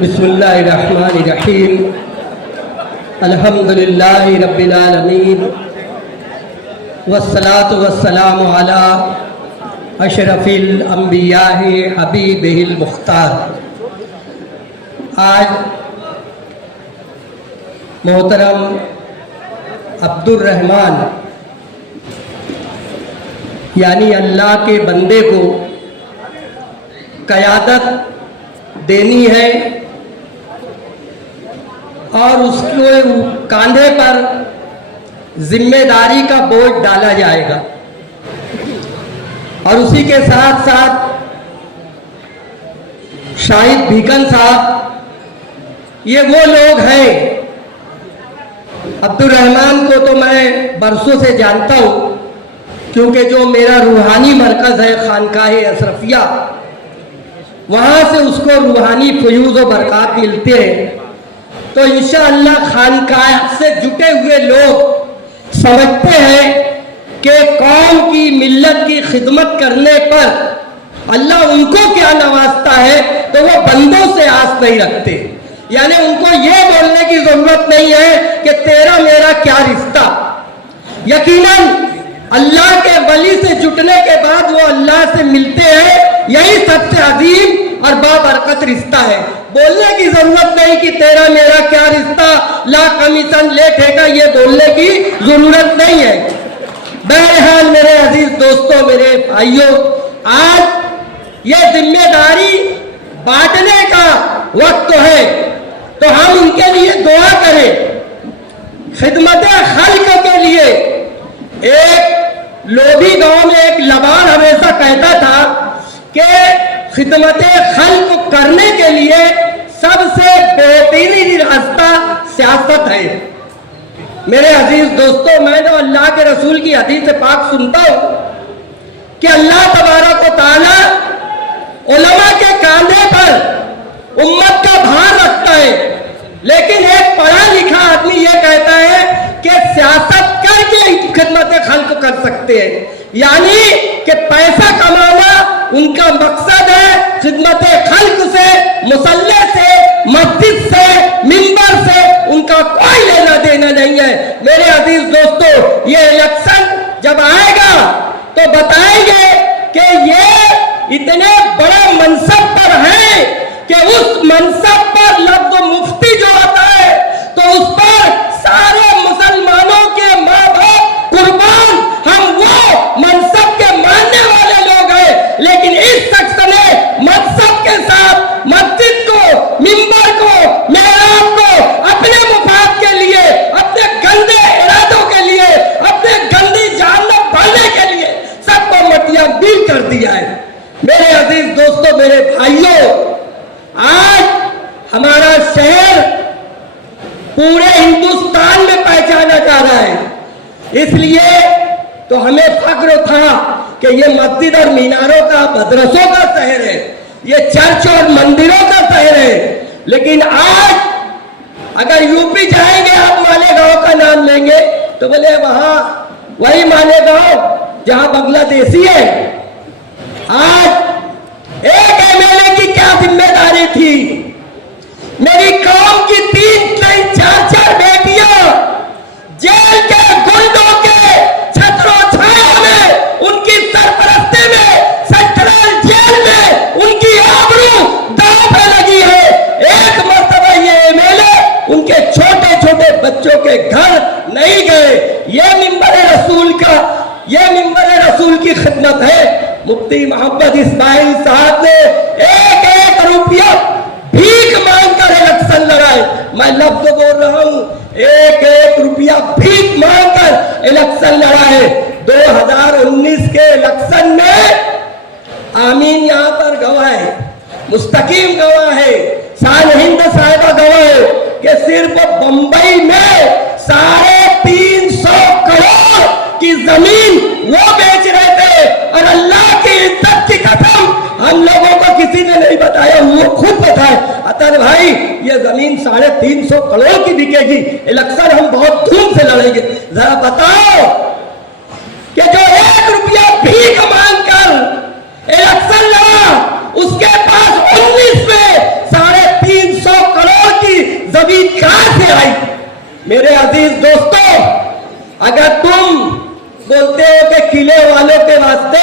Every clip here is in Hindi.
बिस्मिल्लाहिर्रहमानिर्रहीम अल्हम्दुलिल्लाहि रब्बिल आलमीन वस्सलातु वस्सलामु अला अशरफिल अंबियाहि हबीबिहिल मुख्तार। आज मोहतरम अब्दुर रहमान यानी अल्लाह के बंदे को क़यादत देनी है और उसके कांधे पर जिम्मेदारी का बोझ डाला जाएगा। और उसी के साथ साथ शाहिद भीकन साहब ये वो लोग हैं। अब्दुर रहमान को तो मैं बरसों से जानता हूँ, क्योंकि जो मेरा रूहानी मरकज़ है खानकाह अशरफिया, वहाँ से उसको रूहानी फयूज़ व बरक़ात मिलते हैं। तो इंशाअल्लाह खानकाह से जुटे हुए लोग समझते हैं कि कौम की मिल्लत की खिदमत करने पर अल्लाह उनको क्या नवाजता है, तो वो बंदों से आस नहीं रखते। यानी उनको ये बोलने की जरूरत नहीं है कि तेरा मेरा क्या रिश्ता। यकीनन अल्लाह के वली से जुटने के बाद वो अल्लाह से मिलते हैं, यही सबसे अजीम और बाबरकत रिश्ता है। बोलने की जरूरत नहीं कि तेरा मेरा क्या रिश्ता, ला कमीशन ले ठेका, ये बोलने की जरूरत नहीं है। बहरहाल मेरे अजीज दोस्तों, मेरे भाइयों, आज ये जिम्मेदारी बांटने का वक्त है, तो हम उनके लिए दुआ करें। खिदमत खल्क के लिए एक लोभी गांव में एक लबान हमेशा कहता था कि खिदमत खल्क करने के लिए सबसे बेहतरीन रास्ता सियासत है। मेरे अजीज दोस्तों, मैं तो अल्लाह के रसूल की हदीस पाक सुनता हूं कि अल्लाह तबारक व तआला उलमा के कांधे पर उम्मत का भार रखता है, लेकिन एक पढ़ा लिखा आदमी यह कहता है कि सियासत करके खिदमत खल्क कर सकते हैं। यानी कि पैसा कमाना उनका मकसद है। खिदमत खल्क से, मुसल्ले से, मस्जिद से, मिंबर से उनका कोई लेना देना नहीं है। मेरे अजीज दोस्तों, ये इलेक्शन जब आएगा तो बताएंगे कि ये इतने बड़े मनसब पर है कि उस मनसब पर लफ्ज़ मुफ्ती जो आता है तो उस पर सारे मुसलमानों के माँ बाप कुर्बान, हम वो मनसब के मानने वाले लोग हैं। लेकिन इस शख्स ने मनसब के साथ मस्जिद को, मिंबर को, मेहराब को अपने मुफाद के लिए, अपने गंदे इरादों के लिए, अपने गंदी जहन्नम भरने के लिए सबको मटियाबिल कर दिया है। मेरे अजीज दोस्तों, मेरे भाइयों, आज हमारा शहर पूरे हिंदुस्तान में पहचाना जा रहा है। इसलिए तो हमें फख्र था कि ये मस्जिद और मीनारों का, मदरसों का शहर है, ये चर्च और मंदिरों का शहर है। लेकिन आज अगर यूपी जाएंगे, आप मालेगांव का नाम लेंगे तो बोले वहां वही मालेगांव जहां बांग्लादेशी है। आज एक एमएलए की क्या जिम्मेदारी थी? मेरी कौम की 3-3, 4-4 बेटियां जेल के गुंडों के छत्रों छाया में, उनकी सरपरस्ती में, सेंट्रल जेल में उनकी आबरू दांव पे लगी है। एक मर्तबा ये एमएलए उनके छोटे छोटे बच्चों के घर नहीं गए। ये मिंबर रसूल का, ये मिंबर रसूल की खिदमत है। मुफ्ती मोहम्मद इस्माइल साहब ने एक रुपया भीख मांगकर इलेक्शन लड़ाए। मैं लफ्ज बोल रहा हूं, एक रुपया भीख मांगकर इलेक्शन लड़ाए। 2019 के इलेक्शन में आमीन यहां पर गवाह है, मुस्तकीम गवाह है, शान हिंद साहिबा गवाह है कि सिर्फ बंबई में 350 करोड़ की जमीन वो बेच रहे थे। और अल्लाह की इज्जत की कसम, हम लोगों को किसी ने नहीं बताया, वो खुद बताए, अतर भाई ये जमीन 350 करोड़ की बिकेगी, इलेक्शन हम बहुत धूम से लड़ेंगे। जरा बताओ कि जो 1 रुपया भीख मांगकर इलेक्शन लड़ा, उसके पास 19 में 350 मेरे अजीज दोस्तों, अगर तुम बोलते हो कि किले वालों के वास्ते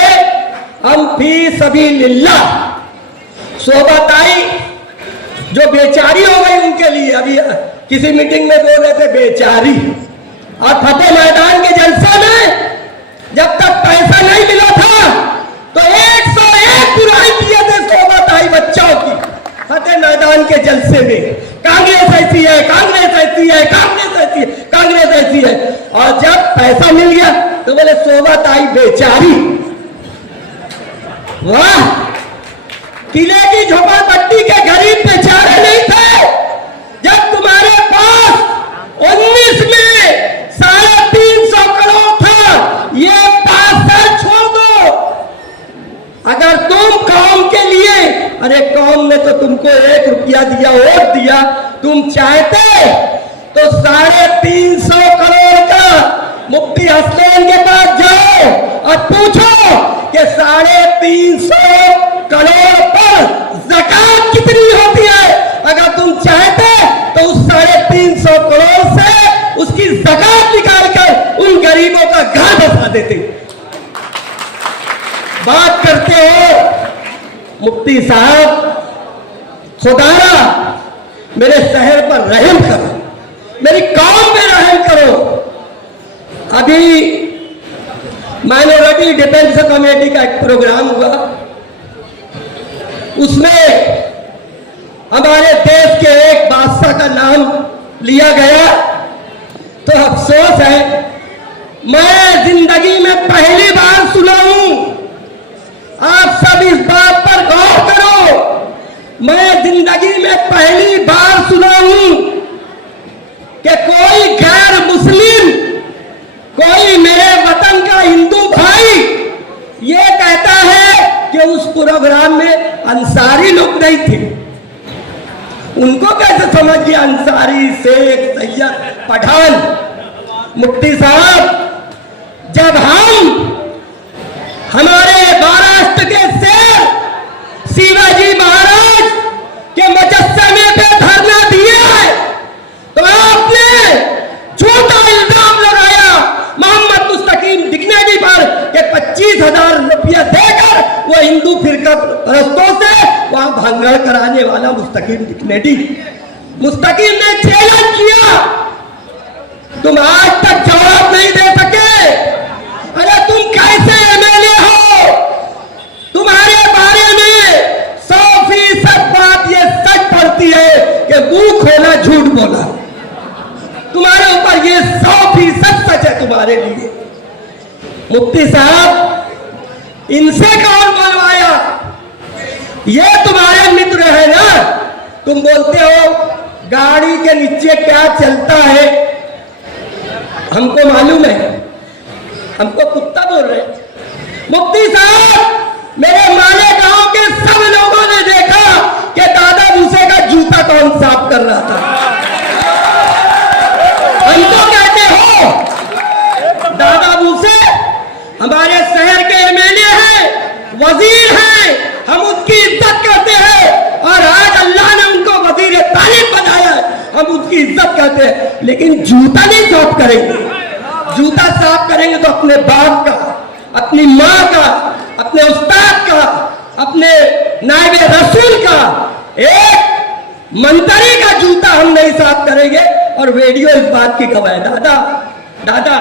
हम फी सबीलिल्लाह, सोबत आई जो बेचारी हो गई उनके लिए, अभी किसी मीटिंग में बोल रहे थे बेचारी, और फतेह मैदान के जलसे में जब तक पैसा नहीं मिला था तो 101 बुराई किए थे सोबत आई बच्चों की फतेह मैदान के जलसे में। कांग्रेस ऐसी है, कांग्रेस ऐसी है, कांग्रेस ऐसी है, कांग्रेस ऐसी है, और जब पैसा मिल गया तो बोले सोबत आई बेचारी। वाह, किले की झोपड़पट्टी के गरीब बेचारे नहीं थे। जब तुम्हारे पास 19 में 350 करोड़ था, ये 5 साल छोड़ दो। अगर तुम कौम के लिए, अरे कौम ने तो तुमको 1 रुपया दिया, वोट दिया, तुम चाहते तो 350 करोड़ का मुफ्ती हसनैन के पास जाओ और पूछो कि 350 करोड़ पर ज़कात कितनी होती है। अगर तुम चाहते तो उस 350 करोड़ से उसकी ज़कात निकालकर उन गरीबों का घर बसा देते। बात करते हो मुफ्ती साहब, खुदारा मेरे शहर पर रहम करो, मेरी कौम पे रहम करो। अभी माइनॉरिटी डिफेंस कमेटी का एक प्रोग्राम हुआ, उसमें हमारे देश के एक बादशाह का नाम लिया गया। तो अफसोस है, मैं जिंदगी में पहली बार सुना हूं, आप सब इस बात पर गौर करो, मैं जिंदगी में पहली बार सुना हूं कि कोई गैर मुस्लिम, कोई मेरे वतन का हिंदू भाई ये कहता है कि उस प्रोग्राम में अंसारी लोग नहीं थे। उनको कैसे समझ गया अंसारी, शेख, सैयद, पठान? मुफ्ती साहब, जब हम हमारे महाराष्ट्र के शेर शिवाजी महाराज के मुजस्समे पे धरना दिया है तो आपने झूठा इल्जाम लगाया मोहम्मद मुस्तकीम दिग्नेडी पर कि 25,000 रुपया देकर वो हिंदू फिरका परस्तों से वहां भंगड़ कराने वाला मुस्तकीम दिग्नेडी। मुस्तकीम ने चैलेंज किया, तुम आज तक जवाब नहीं दे सके। अरे तुम कैसे एमएलए हो? तुम्हारे बारे में 100% बात ये सच पड़ती है कि मुंह खोला झूठ बोला। तुम्हारे ऊपर ये 100% सच है तुम्हारे लिए। मुफ्ती साहब, इनसे कौन बोलवाया? ये तुम्हारे मित्र है ना। तुम बोलते हो गाड़ी के नीचे क्या चलता है, हमको मालूम है, हमको कुत्ता बोल रहे। मुफ्ती साहब, मेरे मालेगांव के सब लोगों ने देखा कि दादा भूसे का जूता कौन साफ कर रहा था। हमको कहते हो दादा भूसे हमारे शहर के एमएलए हैं, वजीर हैं, हम उसकी इज्जत करते हैं और आज अल्लाह ने उनको वजीर तारीफ बनाया है, हम उसकी इज्जत करते हैं, लेकिन जूता नहीं साफ करेंगे। जूता साफ करेंगे तो अपने बाप का, अपनी माँ का, अपने उस्ताद का, अपने नायब रसूल का, एक मंत्री का जूता हम नहीं साफ करेंगे। और वीडियो इस बात की गवाह है। दादा दादा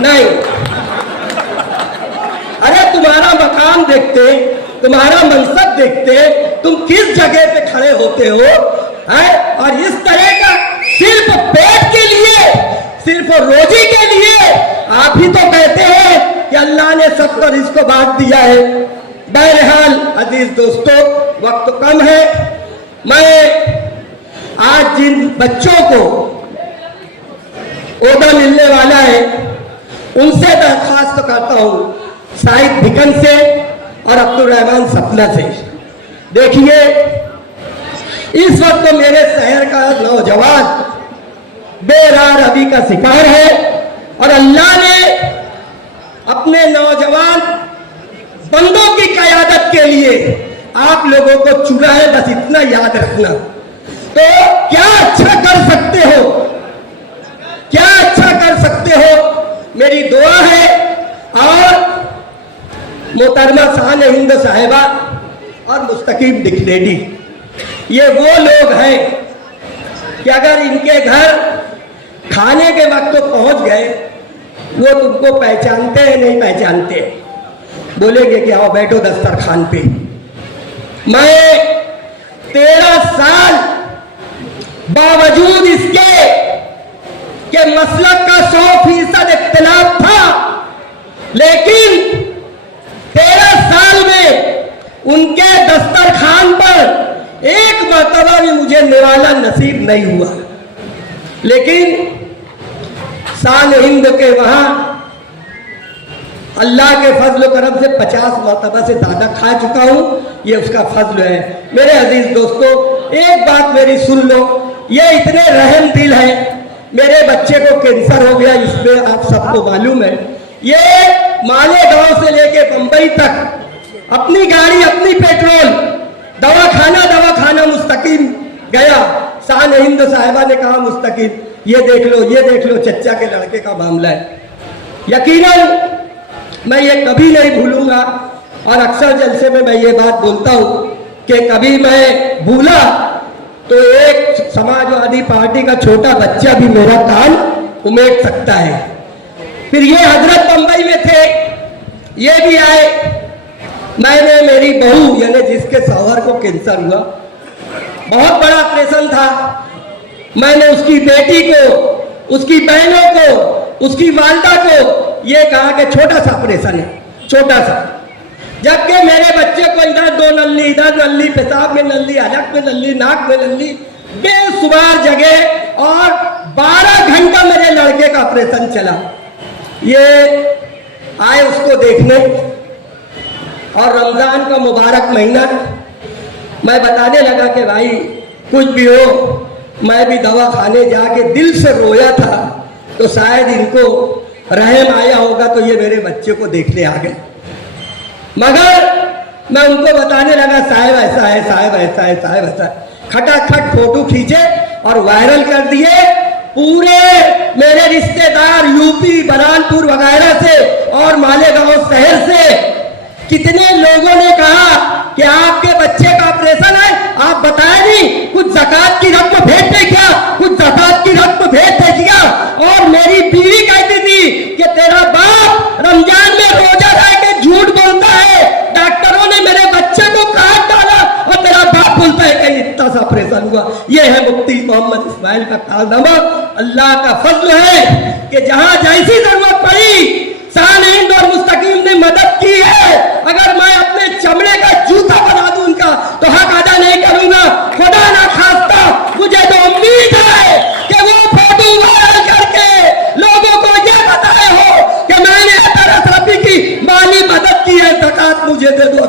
नहीं, अरे तुम्हारा मकाम देखते, तुम्हारा मनसब देखते, तुम किस जगह पे खड़े होते हो है? और इस तरह का सिर्फ पेट के लिए, सिर्फ रोजी के लिए आप ही तो कहते हैं कि अल्लाह ने सबको रिज़्क़ बांट दिया है। बहरहाल अजीज दोस्तों, वक्त कम है। मैं आज जिन बच्चों को ओहदा मिलने वाला है उनसे दरखास्त करता हूं, साहिद भिकन से और अब्दुल रहमान सपना से। देखिए, इस वक्त तो मेरे शहर का नौजवान बेरार अभी का शिकार है और अल्लाह ने अपने नौजवान बंदों की क़यादत के लिए आप लोगों को चुना है, बस इतना याद रखना। तो क्या अच्छा कर सकते हो? क्या अच्छा कर सकते हो, मेरी दुआ है। और मोहतरमा शान हिंद साहिबा और मुस्तकीम डिक्लेडी, ये वो लोग हैं कि अगर इनके घर खाने के वक्त तो पहुंच गए, वो तुमको पहचानते हैं नहीं पहचानते, बोलेंगे कि आओ बैठो दस्तरखान पे। मैं 13 साल बावजूद इसके कि मसलक का 100% इख्तिलाफ था, लेकिन 13 साल में उनके दस्तरखान पर एक मर्तबा भी मुझे निवाला नसीब नहीं हुआ। लेकिन शान हिंद के वहां अल्लाह के फजल करम से 50 मर्तबा से ज्यादा खा चुका हूं, ये उसका फजल है। मेरे अजीज दोस्तों, एक बात मेरी सुन लो, ये इतने रहम दिल है। मेरे बच्चे को कैंसर हो गया, इसमें आप सबको मालूम है। ये मालेगांव से लेके बंबई तक अपनी गाड़ी, अपनी पेट्रोल, दवाखाना मुस्तकीम गया। शान हिंद साहिबा ने कहा मुस्तकीम ये देख लो चच्चा के लड़के का मामला है। यकीनन मैं ये कभी नहीं भूलूंगा, और अक्सर जलसे में मैं ये बात बोलता हूं कि कभी मैं भूला तो एक समाजवादी पार्टी का छोटा बच्चा भी मेरा कान उमेट सकता है। फिर ये हजरत बंबई में थे, ये भी आए। मैंने मेरी बहू यानी जिसके शौहर को कैंसर हुआ, बहुत बड़ा ऑपरेशन था, मैंने उसकी बेटी को, उसकी बहनों को, उसकी वालदा को ये कहा कि छोटा सा ऑपरेशन है, छोटा सा। जबकि मेरे बच्चे को इधर 2 नल्ली, इधर नल्ली, पेशाब में नल्ली, हलक में नल्ली, नाक में नल्ली, बेशुमार जगह, और 12 घंटा मेरे लड़के का ऑपरेशन चला। ये आए उसको देखने, और रमजान का मुबारक महीना, मैं बताने लगा कि भाई कुछ भी हो, मैं भी दवा खाने जाके दिल से रोया था, तो शायद इनको रहम आया होगा तो ये मेरे बच्चे को देखने आ गए। मगर मैं उनको बताने लगा साहब ऐसा है, साहब ऐसा है, साहब ऐसा है। खटाखट फोटो खींचे और वायरल कर दिए। पूरे मेरे रिश्तेदार यूपी, बरहानपुर वगैरह से और मालेगांव शहर से कितने लोगों ने कहा कि आपके बच्चे का ऑपरेशन है, आप बताए नहीं, कुछ ज़कात की रकम भेज दे क्या, कुछ ज़कात की रकम भेज दे क्या। और मेरी बीवी कहती थी कि तेरा बाप रमजान में रोजा रह के झूठ बोलता है, डॉक्टरों ने मेरे बच्चे को काट डाला, और तेरा बाप बोलता है कि इतना सा ऑपरेशन हुआ। ये है मुफ्ती मोहम्मद इस्माइल का कारनामा। अल्लाह का फजल है कि जहां जैसी जरूरत पड़ी शान हिंद और मुस्तकीम ने मदद की है। अगर मैं अपने चमड़े का जूता बना दूं उनका, तो हक अदा नहीं करूंगा। खुदा ना खास्ता, मुझे तो उम्मीद है कि वो फोटो वायरल करके लोगों को ये बताए हो कि मैंने अशरफी की माली मदद की है, ज़कात मुझे दे दो,